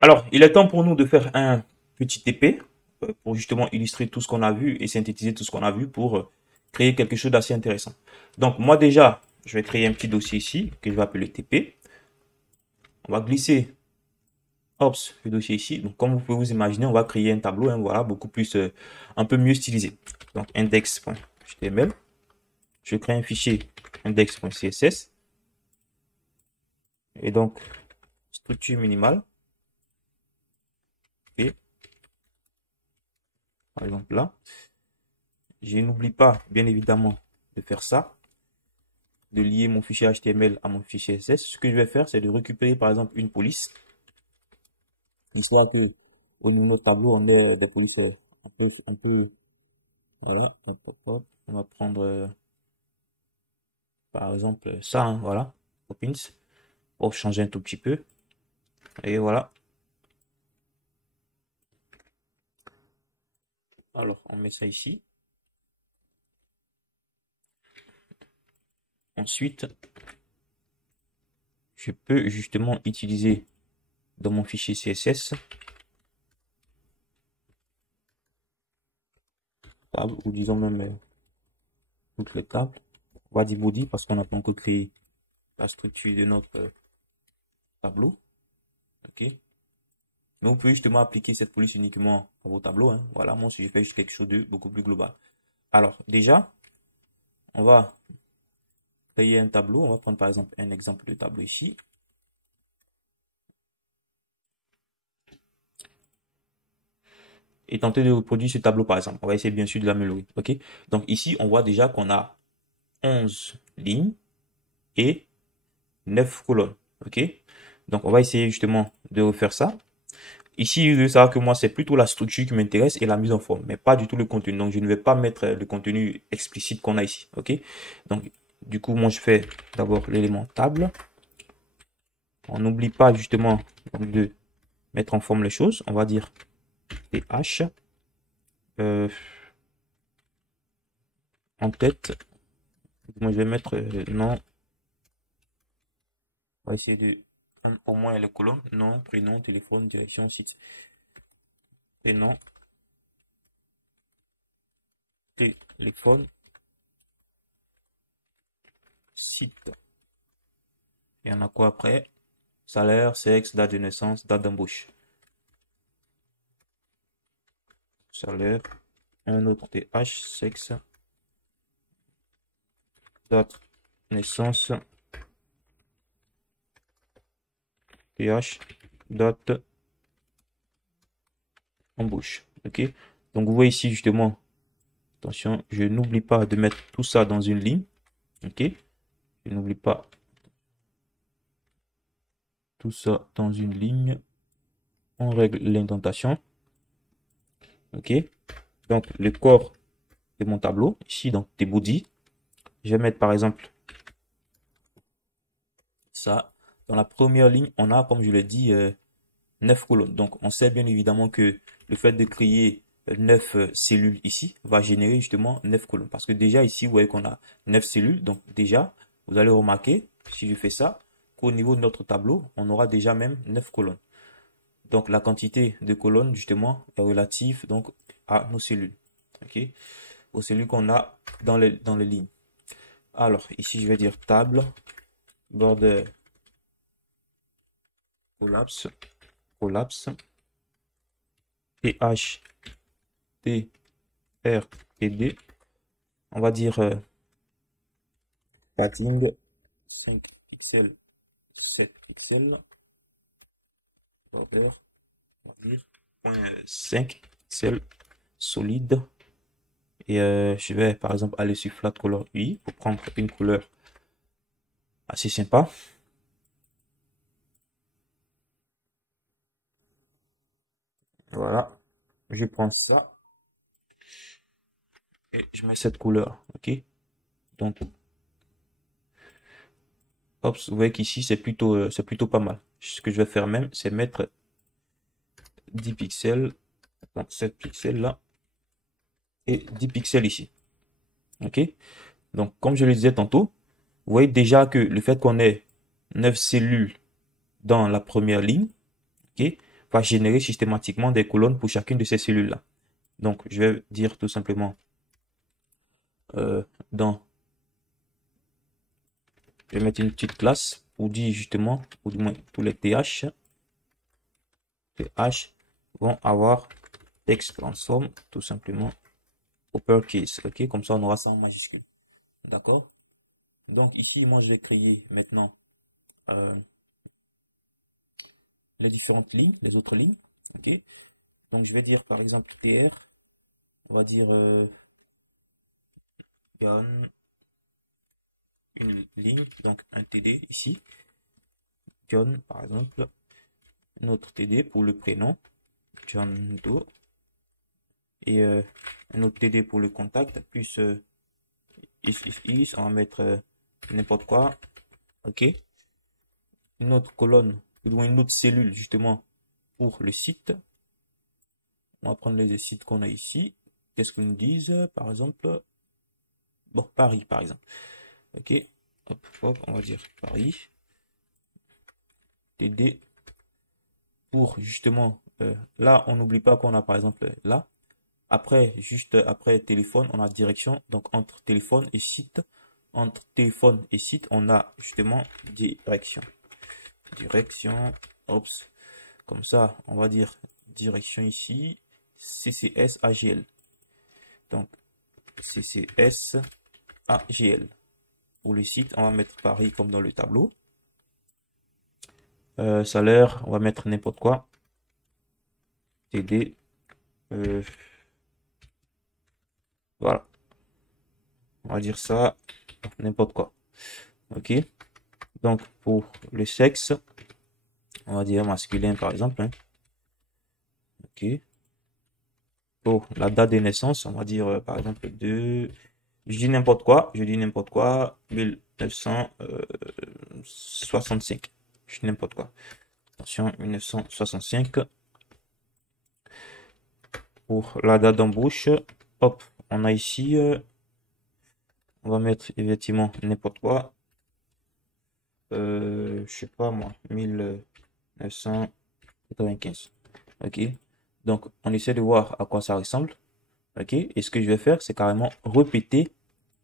Alors, il est temps pour nous de faire un petit TP pour justement illustrer tout ce qu'on a vu et synthétiser tout ce qu'on a vu pour créer quelque chose d'assez intéressant. Donc, moi déjà, je vais créer un petit dossier ici que je vais appeler TP. On va glisser le dossier ici. Donc, comme vous pouvez vous imaginer, on va créer un tableau, hein, voilà, beaucoup plus, un peu mieux stylisé. Donc, index.html. Je crée un fichier index.css. Et donc, structure minimale. Et par exemple là, je n'oublie pas, bien évidemment, de faire ça, de lier mon fichier HTML à mon fichier CSS. Ce que je vais faire, c'est de récupérer par exemple une police, histoire que au niveau de notre tableau, on ait des polices voilà, hop, hop, hop. On va prendre par exemple ça, hein, voilà, Opins, pour changer un tout petit peu. Et voilà. Alors, on met ça ici. Ensuite, je peux justement utiliser dans mon fichier CSS table, ou disons même toutes les tables. On va dire body parce qu'on n'a pas encore créé la structure de notre tableau. Ok. Mais vous pouvez justement appliquer cette police uniquement à vos tableaux, hein. Voilà, moi si je fais juste quelque chose de beaucoup plus global. Alors déjà, on va créer un tableau. On va prendre par exemple un exemple de tableau ici. Et tenter de reproduire ce tableau par exemple. On va essayer bien sûr de l'améliorer. Ok. Donc ici, on voit déjà qu'on a 11 lignes et 9 colonnes. Ok. Donc on va essayer justement de refaire ça. Ici, vous devez savoir que moi, c'est plutôt la structure qui m'intéresse et la mise en forme, mais pas du tout le contenu. Donc, je ne vais pas mettre le contenu explicite qu'on a ici. OK? Donc, du coup, moi, je fais d'abord l'élément table. On n'oublie pas justement de mettre en forme les choses. On va dire TH. En tête. Moi, je vais mettre nom. On va essayer de au moins les colonnes. Nom, prénom, téléphone, direction, site. Prénom, téléphone, site. Il y en a quoi après? Salaire, sexe, date de naissance, date d'embauche. Salaire, un autre TH, sexe, date, naissance, TH, date, embauche. Ok. Donc vous voyez ici justement, attention, je n'oublie pas de mettre tout ça dans une ligne. Ok. Je n'oublie pas tout ça dans une ligne. On règle l'indentation. Ok. Donc le corps de mon tableau, ici, donc des body. Je vais mettre par exemple ça. Dans la première ligne, on a, comme je l'ai dit, 9 colonnes. Donc, on sait bien évidemment que le fait de créer 9 cellules ici va générer justement 9 colonnes. Parce que déjà ici, vous voyez qu'on a 9 cellules. Donc, déjà, vous allez remarquer, si je fais ça, qu'au niveau de notre tableau, on aura déjà même 9 colonnes. Donc, la quantité de colonnes, justement, est relative donc, à nos cellules. OK? Aux cellules qu'on a dans les lignes. Alors, ici, je vais dire table, border, collapse, collapse, TH, T, R et D. On va dire padding 5 pixels, 7 pixels, border, on va dire 5 pixels solide. Et je vais par exemple aller sur Flat Color UI pour prendre une couleur assez sympa. Voilà, je prends ça et je mets cette couleur. Ok, donc hop, vous voyez qu'ici c'est plutôt pas mal. Ce que je vais faire même, c'est mettre 10 pixels, donc 7 pixels là et 10 pixels ici. Ok, donc comme je le disais tantôt, vous voyez déjà que le fait qu'on ait 9 cellules dans la première ligne, ok, va générer systématiquement des colonnes pour chacune de ces cellules-là. Donc, je vais dire tout simplement dans, je vais mettre une petite classe pour dire justement, ou du moins tous les TH vont avoir text transform tout simplement uppercase. Ok, comme ça on aura ça en majuscule. D'accord. Donc ici, moi je vais créer maintenant les différentes lignes, les autres lignes. Ok. Donc je vais dire par exemple TR, on va dire John, une ligne, donc un TD ici. John par exemple, un autre TD pour le prénom, John Doe. Et un autre TD pour le contact, plus on va mettre n'importe quoi. Ok. Une autre colonne, ou une autre cellule justement pour le site. On va prendre les sites qu'on a ici. Qu'est-ce qu'ils nous disent? Par exemple, bon, Paris par exemple. Ok. Hop, hop, on va dire Paris. TD. Pour justement, là, on n'oublie pas qu'on a par exemple là. Après, juste après téléphone, on a direction. Donc entre téléphone et site, entre téléphone et site, on a justement direction. Direction, oups, comme ça, on va dire direction ici, CCS AGL. Donc CCS AGL. Pour le site, on va mettre Paris comme dans le tableau. Salaire, on va mettre n'importe quoi. TD. Voilà. On va dire ça, n'importe quoi. Ok. Donc pour le sexe, on va dire masculin par exemple. Hein. Ok. Pour la date de naissance, on va dire par exemple 2. Je dis n'importe quoi. 1965. Je dis n'importe quoi. Attention, 1965. Pour la date d'embauche, hop, on a ici, on va mettre effectivement n'importe quoi. Je sais pas moi, 1995. Ok. Donc, on essaie de voir à quoi ça ressemble. Ok. Et ce que je vais faire, c'est carrément répéter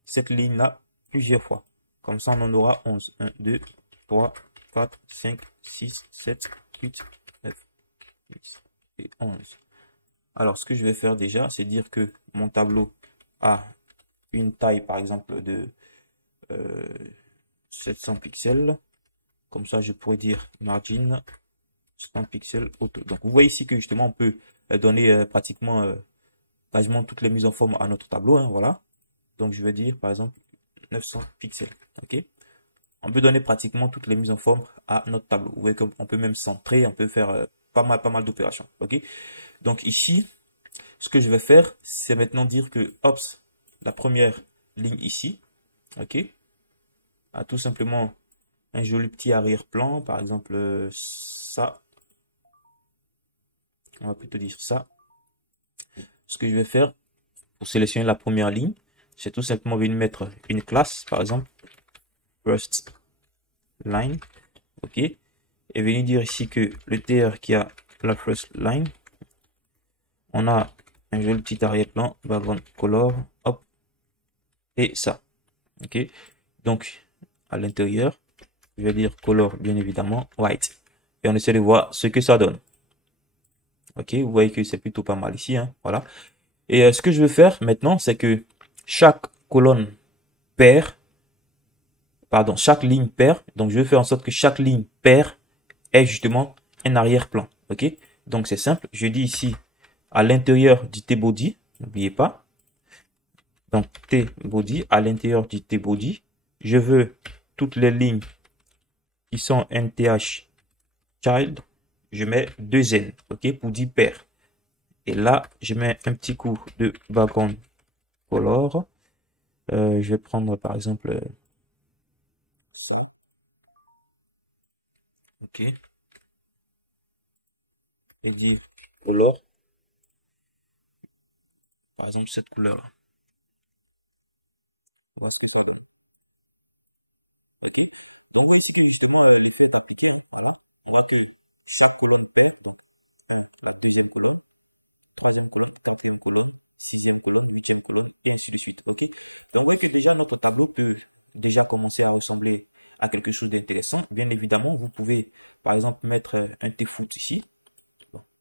cette ligne-là plusieurs fois. Comme ça, on en aura 11. 1, 2, 3, 4, 5, 6, 7, 8, 9, 10 et 11. Alors, ce que je vais faire déjà, c'est dire que mon tableau a une taille, par exemple, de 700 pixels. Comme ça, je pourrais dire margin 100 pixels auto. Donc, vous voyez ici que justement, on peut donner pratiquement quasiment toutes les mises en forme à notre tableau. Hein, voilà. Donc, je vais dire, par exemple, 900 pixels. OK. On peut donner pratiquement toutes les mises en forme à notre tableau. Vous voyez qu'on peut même centrer, on peut faire pas mal d'opérations. OK. Donc, ici, ce que je vais faire, c'est maintenant dire que, hop, la première ligne ici, OK, a tout simplement un joli petit arrière-plan, par exemple ça. On va plutôt dire ça. Ce que je vais faire pour sélectionner la première ligne, c'est tout simplement venir mettre une classe, par exemple, first line, OK, et venir dire ici que le TR qui a la first line, on a un joli petit arrière-plan, background color, hop, et ça, OK. Donc, à l'intérieur, je vais dire color, bien évidemment, white. Et on essaie de voir ce que ça donne. Ok, vous voyez que c'est plutôt pas mal ici. Hein, voilà. Et ce que je veux faire maintenant, c'est que chaque colonne paire, pardon, chaque ligne paire. Donc, je vais faire en sorte que chaque ligne paire ait justement un arrière-plan. Ok, donc c'est simple. Je dis ici à l'intérieur du T-body, n'oubliez pas. Donc, T-body, à l'intérieur du T-body, je veux toutes les lignes qui sont NTH child, je mets 2 N, ok, pour dire paire. Et là, je mets un petit coup de background color. Je vais prendre par exemple ça. Ok. Et dire color. Par exemple, cette couleur-là. On va ce que ça donne. Ok. Donc, vous voyez ici que justement l'effet est appliqué. Hein. Voilà. On voit que chaque colonne paire. Donc, troisième colonne, quatrième colonne, sixième colonne, huitième colonne, et ainsi de suite. Ok. Donc, vous voyez que déjà notre tableau peut déjà commencer à ressembler à quelque chose d'intéressant. Bien évidemment, vous pouvez par exemple mettre un t-foot ici.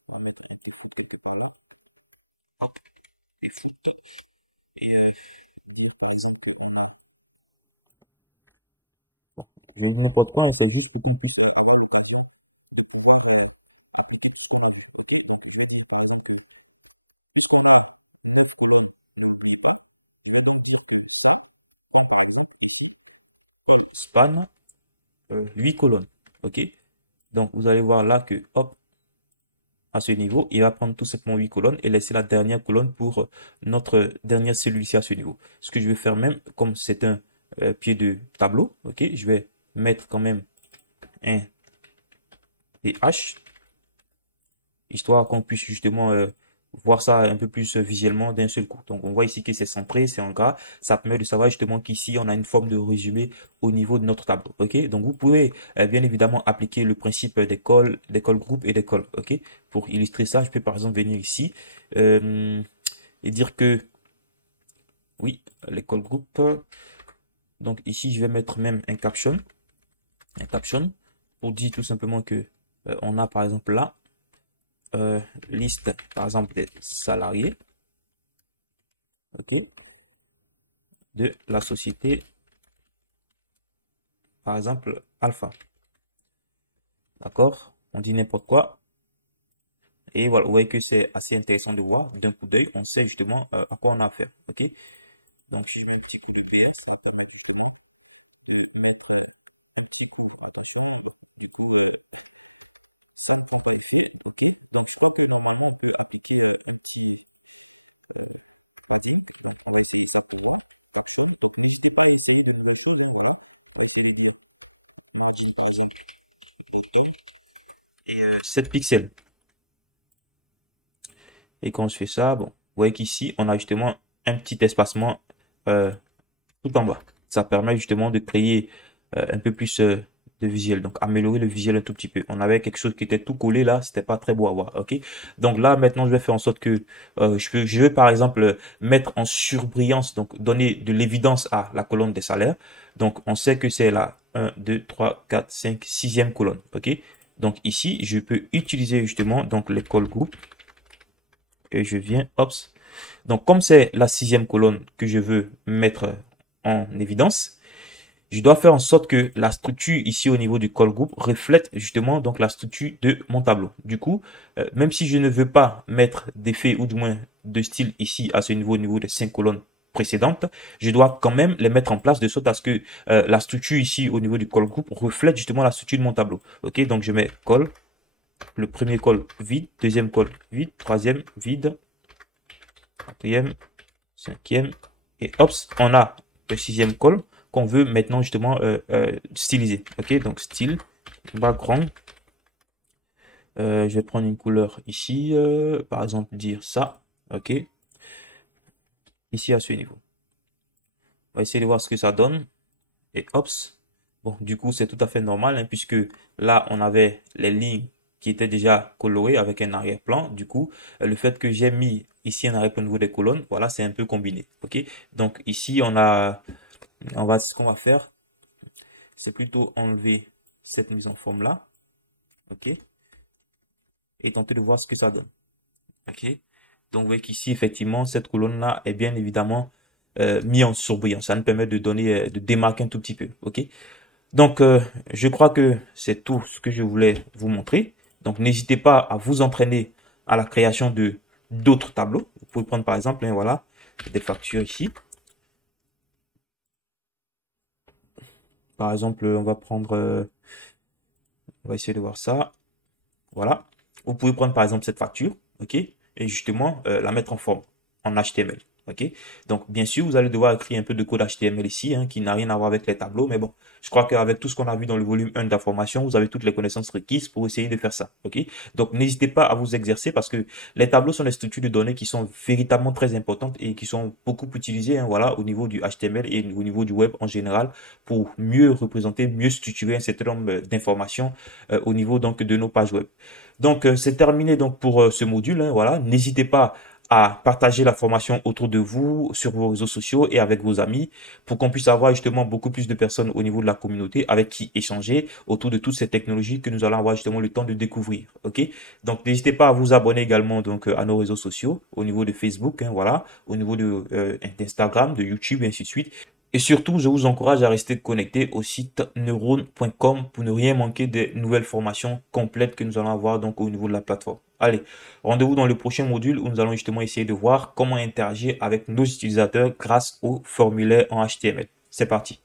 On va mettre un t-foot quelque part là. Je n'importe quoi, on fait juste une petite span, 8 colonnes. Ok. Donc, vous allez voir là que, hop, à ce niveau, il va prendre tout simplement 8 colonnes et laisser la dernière colonne pour notre dernière cellule ici à ce niveau. Ce que je vais faire même, comme c'est un pied de tableau, ok, je vais mettre quand même un PH, histoire qu'on puisse justement voir ça un peu plus visuellement d'un seul coup. Donc on voit ici que c'est centré, c'est en gras. Ça permet de savoir justement qu'ici on a une forme de résumé au niveau de notre tableau. Ok, donc vous pouvez bien évidemment appliquer le principe des call group et des calls. Ok, pour illustrer ça, je peux par exemple venir ici et dire que oui, les call group. Donc ici je vais mettre même un caption pour dire tout simplement que on a par exemple là liste par exemple des salariés, ok, de la société par exemple Alpha, d'accord, on dit n'importe quoi et voilà, vous voyez que c'est assez intéressant de voir d'un coup d'œil, on sait justement à quoi on a affaire, ok. Donc si je mets un petit coup de PS, ça va permettre justement de mettre un petit coup, attention, du coup ça ne prend pas effet, ok. Donc je crois que normalement on peut appliquer un petit padding. Donc on va essayer ça pour voir. Caption. Donc n'hésitez pas à essayer de nouvelles choses, hein, voilà. On va essayer de dire margin par exemple bottom et 7 pixels. Et quand je fais ça, bon, vous voyez qu'ici on a justement un petit espacement tout en bas. Ça permet justement de créer un peu plus de visuel, donc améliorer le visuel un tout petit peu. On avait quelque chose qui était tout collé là, c'était pas très beau à voir, ok. Donc là maintenant je vais faire en sorte que je vais par exemple mettre en surbrillance, donc donner de l'évidence à la colonne des salaires. Donc on sait que c'est la 1, 2, 3, 4, 5, 6e colonne, ok. Donc ici je peux utiliser justement donc les call group et je viens, hop. Donc comme c'est la 6e colonne que je veux mettre en évidence, je dois faire en sorte que la structure ici au niveau du call group reflète justement donc la structure de mon tableau. Du coup, même si je ne veux pas mettre d'effet ou du moins de style ici à ce niveau, au niveau des 5 colonnes précédentes, je dois quand même les mettre en place de sorte à ce que la structure ici au niveau du call group reflète justement la structure de mon tableau. Ok, donc je mets call, le premier call vide, deuxième call vide, troisième vide, quatrième, cinquième, et hop, on a le 6e call qu'on veut maintenant justement styliser. Ok, donc style, background. Je vais prendre une couleur ici, par exemple dire ça. Ok, ici à ce niveau. On va essayer de voir ce que ça donne. Et hop, bon, du coup c'est tout à fait normal hein, puisque là on avait les lignes qui étaient déjà colorées avec un arrière-plan. Du coup, le fait que j'ai mis ici un arrière-plan au niveau des colonnes, voilà, c'est un peu combiné. Ok, donc ici ce qu'on va faire, c'est plutôt enlever cette mise en forme là, ok, et tenter de voir ce que ça donne, ok. Donc vous voyez qu'ici effectivement cette colonne là est bien évidemment mise en surbrillance, ça nous permet de donner, de démarquer un tout petit peu, ok. Donc je crois que c'est tout ce que je voulais vous montrer. Donc n'hésitez pas à vous entraîner à la création de d'autres tableaux. Vous pouvez prendre par exemple, hein, voilà, des factures ici. Par exemple, on va prendre, on va essayer de voir ça. Voilà. Vous pouvez prendre par exemple cette facture, ok, et justement la mettre en forme, en HTML, ok. Donc bien sûr, vous allez devoir écrire un peu de code HTML ici, hein, qui n'a rien à voir avec les tableaux, mais bon, je crois qu'avec tout ce qu'on a vu dans le volume 1 d'information, vous avez toutes les connaissances requises pour essayer de faire ça, ok. Donc n'hésitez pas à vous exercer parce que les tableaux sont des structures de données qui sont véritablement très importantes et qui sont beaucoup utilisées, hein, voilà, au niveau du HTML et au niveau du web en général pour mieux représenter, mieux structurer un certain nombre d'informations au niveau donc de nos pages web. Donc, c'est terminé donc pour ce module, hein, voilà. N'hésitez pas à partager la formation autour de vous, sur vos réseaux sociaux et avec vos amis, pour qu'on puisse avoir justement beaucoup plus de personnes au niveau de la communauté avec qui échanger autour de toutes ces technologies que nous allons avoir justement le temps de découvrir. Ok? Donc, n'hésitez pas à vous abonner également donc à nos réseaux sociaux, au niveau de Facebook, hein, voilà, au niveau de d'Instagram, de YouTube et ainsi de suite. Et surtout, je vous encourage à rester connecté au site neurone.com pour ne rien manquer des nouvelles formations complètes que nous allons avoir donc au niveau de la plateforme. Allez, rendez-vous dans le prochain module où nous allons justement essayer de voir comment interagir avec nos utilisateurs grâce au formulaire en HTML. C'est parti.